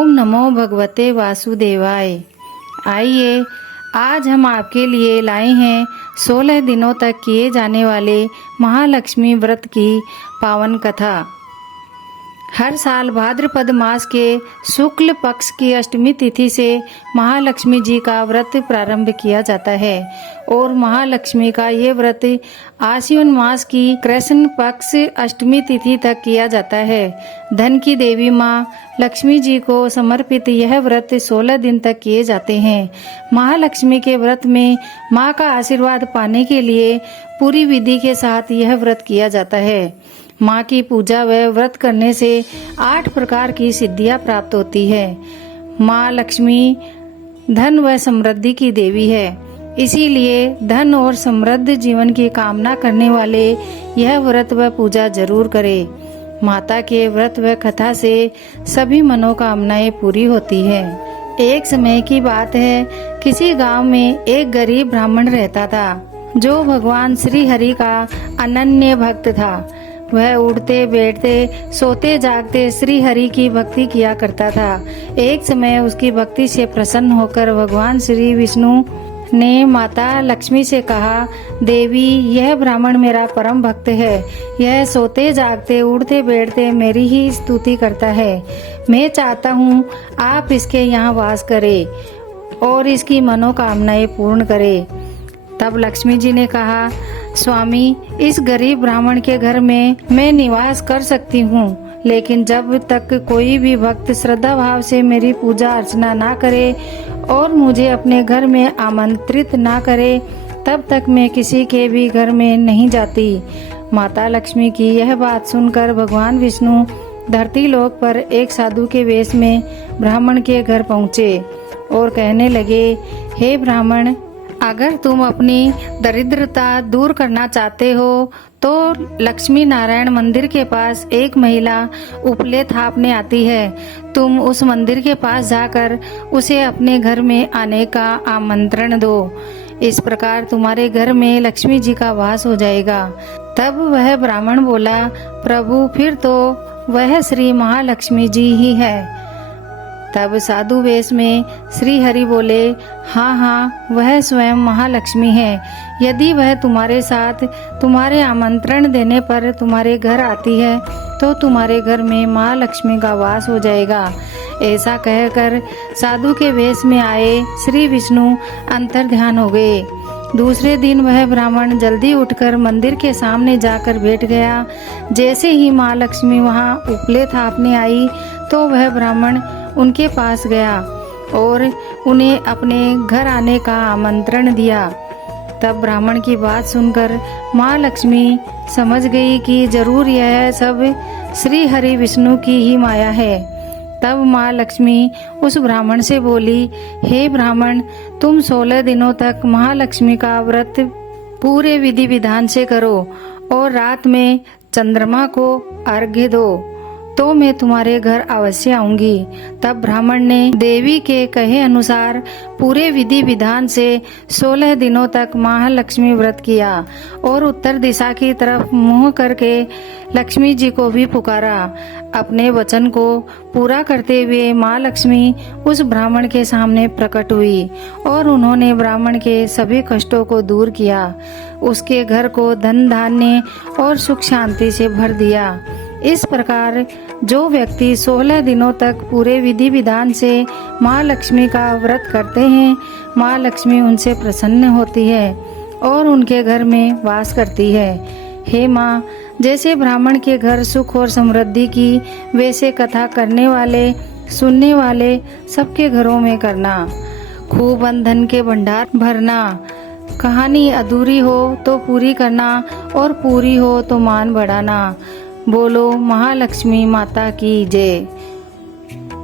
ओम नमो भगवते वासुदेवाय। आइए आज हम आपके लिए लाए हैं 16 दिनों तक किए जाने वाले महालक्ष्मी व्रत की पावन कथा। हर साल भाद्रपद मास के शुक्ल पक्ष की अष्टमी तिथि से महालक्ष्मी जी का व्रत प्रारंभ किया जाता है और महालक्ष्मी का ये व्रत आश्विन मास की कृष्ण पक्ष अष्टमी तिथि तक किया जाता है। धन की देवी माँ लक्ष्मी जी को समर्पित यह व्रत 16 दिन तक किए जाते हैं। महालक्ष्मी के व्रत में माँ का आशीर्वाद पाने के लिए पूरी विधि के साथ यह व्रत किया जाता है। माँ की पूजा व व्रत करने से 8 प्रकार की सिद्धियां प्राप्त होती है। माँ लक्ष्मी धन व समृद्धि की देवी है, इसीलिए धन और समृद्ध जीवन की कामना करने वाले यह व्रत व पूजा जरूर करें। माता के व्रत व कथा से सभी मनोकामनाएं पूरी होती है। एक समय की बात है, किसी गांव में एक गरीब ब्राह्मण रहता था जो भगवान श्री हरि का अनन्य भक्त था। वह उठते बैठते सोते जागते श्री हरि की भक्ति किया करता था। एक समय उसकी भक्ति से प्रसन्न होकर भगवान श्री विष्णु ने माता लक्ष्मी से कहा, देवी यह ब्राह्मण मेरा परम भक्त है। यह सोते जागते उठते बैठते मेरी ही स्तुति करता है। मैं चाहता हूँ आप इसके यहाँ वास करें और इसकी मनोकामनाएं पूर्ण करें। तब लक्ष्मी जी ने कहा, स्वामी इस गरीब ब्राह्मण के घर में मैं निवास कर सकती हूँ, लेकिन जब तक कोई भी भक्त श्रद्धा भाव से मेरी पूजा अर्चना ना करे और मुझे अपने घर में आमंत्रित ना करे, तब तक मैं किसी के भी घर में नहीं जाती। माता लक्ष्मी की यह बात सुनकर भगवान विष्णु धरती लोक पर एक साधु के वेश में ब्राह्मण के घर पहुँचे और कहने लगे, हे ब्राह्मण, अगर तुम अपनी दरिद्रता दूर करना चाहते हो तो लक्ष्मी नारायण मंदिर के पास एक महिला उपले थापने आती है। तुम उस मंदिर के पास जाकर उसे अपने घर में आने का आमंत्रण दो। इस प्रकार तुम्हारे घर में लक्ष्मी जी का वास हो जाएगा। तब वह ब्राह्मण बोला, प्रभु फिर तो वह श्री महालक्ष्मी जी ही है। तब साधु वेश में श्री हरि बोले, हाँ हाँ वह स्वयं महालक्ष्मी है। यदि वह तुम्हारे साथ तुम्हारे आमंत्रण देने पर तुम्हारे घर आती है तो तुम्हारे घर में महालक्ष्मी का वास हो जाएगा। ऐसा कहकर साधु के वेश में आए श्री विष्णु अंतर ध्यान हो गए। दूसरे दिन वह ब्राह्मण जल्दी उठकर मंदिर के सामने जाकर बैठ गया। जैसे ही माँ लक्ष्मी वहाँ उपले थापने आई तो वह ब्राह्मण उनके पास गया और उन्हें अपने घर आने का आमंत्रण दिया। तब ब्राह्मण की बात सुनकर माँ लक्ष्मी समझ गई कि जरूर यह सब श्री हरि विष्णु की ही माया है। तब माँ लक्ष्मी उस ब्राह्मण से बोली, हे ब्राह्मण, तुम 16 दिनों तक महालक्ष्मी का व्रत पूरे विधि विधान से करो और रात में चंद्रमा को अर्घ्य दो तो मैं तुम्हारे घर अवश्य आऊंगी। तब ब्राह्मण ने देवी के कहे अनुसार पूरे विधि विधान से 16 दिनों तक महालक्ष्मी व्रत किया और उत्तर दिशा की तरफ मुंह करके लक्ष्मी जी को भी पुकारा। अपने वचन को पूरा करते हुए माँ लक्ष्मी उस ब्राह्मण के सामने प्रकट हुई और उन्होंने ब्राह्मण के सभी कष्टों को दूर किया। उसके घर को धन धान्य और सुख शांति से भर दिया। इस प्रकार जो व्यक्ति 16 दिनों तक पूरे विधि विधान से माँ लक्ष्मी का व्रत करते हैं, माँ लक्ष्मी उनसे प्रसन्न होती है और उनके घर में वास करती है। हे माँ, जैसे ब्राह्मण के घर सुख और समृद्धि की, वैसे कथा करने वाले सुनने वाले सबके घरों में करना। खूब धन के भंडार भरना, कहानी अधूरी हो तो पूरी करना और पूरी हो तो मान बढ़ाना। बोलो महालक्ष्मी माता की जय।